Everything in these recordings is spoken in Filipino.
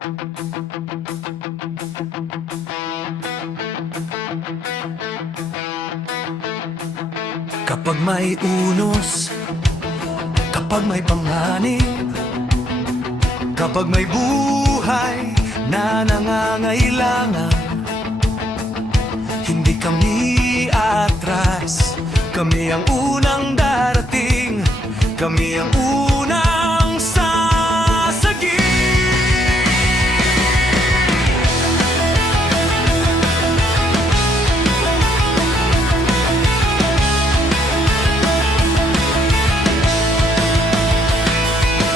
Kapag may unos, kapag may panganib, kapag may buhay na nangangailangan, hindi kami atras. Kami ang unang darating, kami ang unang sasagip.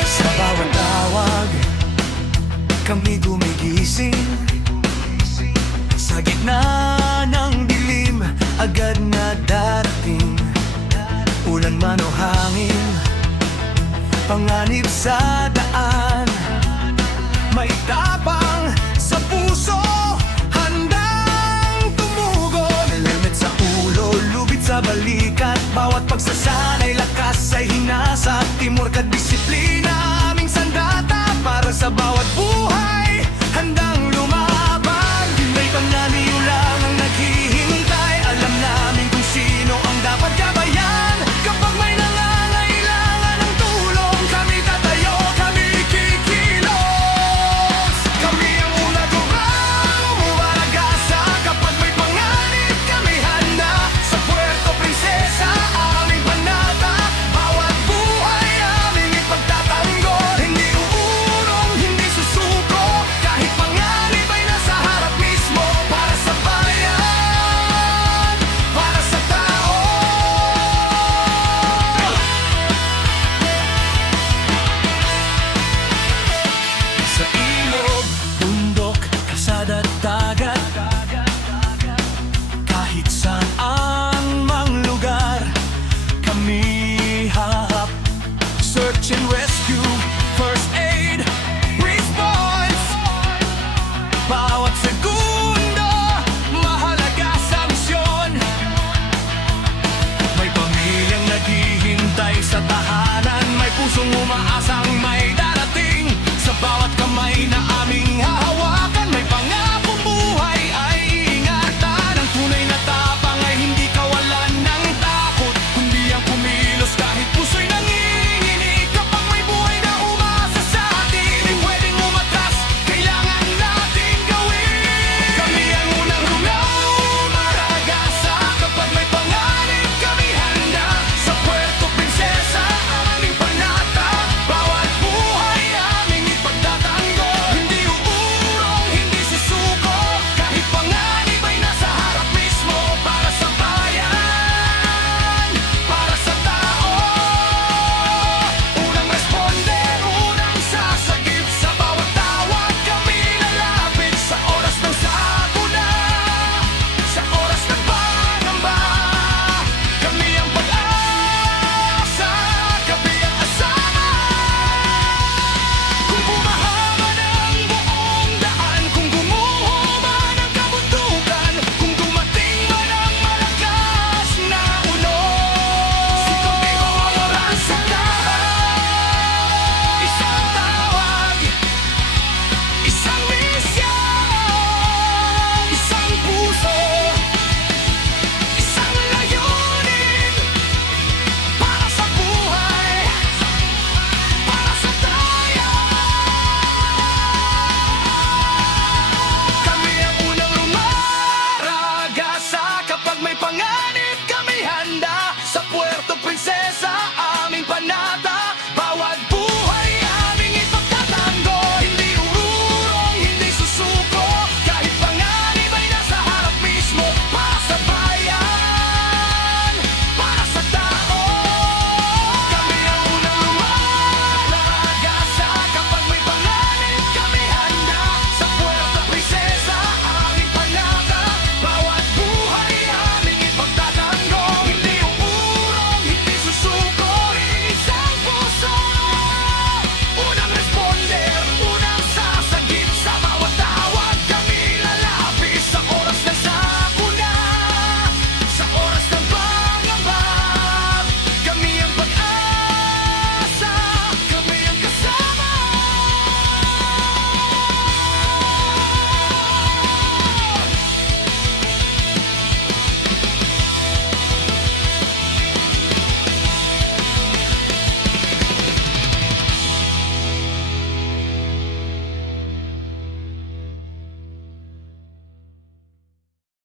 Sa bawat tawag, kami gumigising. Sa gitna ng dilim, agad na darating. Ulan man o hangin, panganib sa daan, may tapang sa puso, handang tumugod. Helmet sa ulo, lubid sa balikat, bawat pagsasanay, lakas ay hinasa. Timur ka disiplina, aming sandata para sa bawat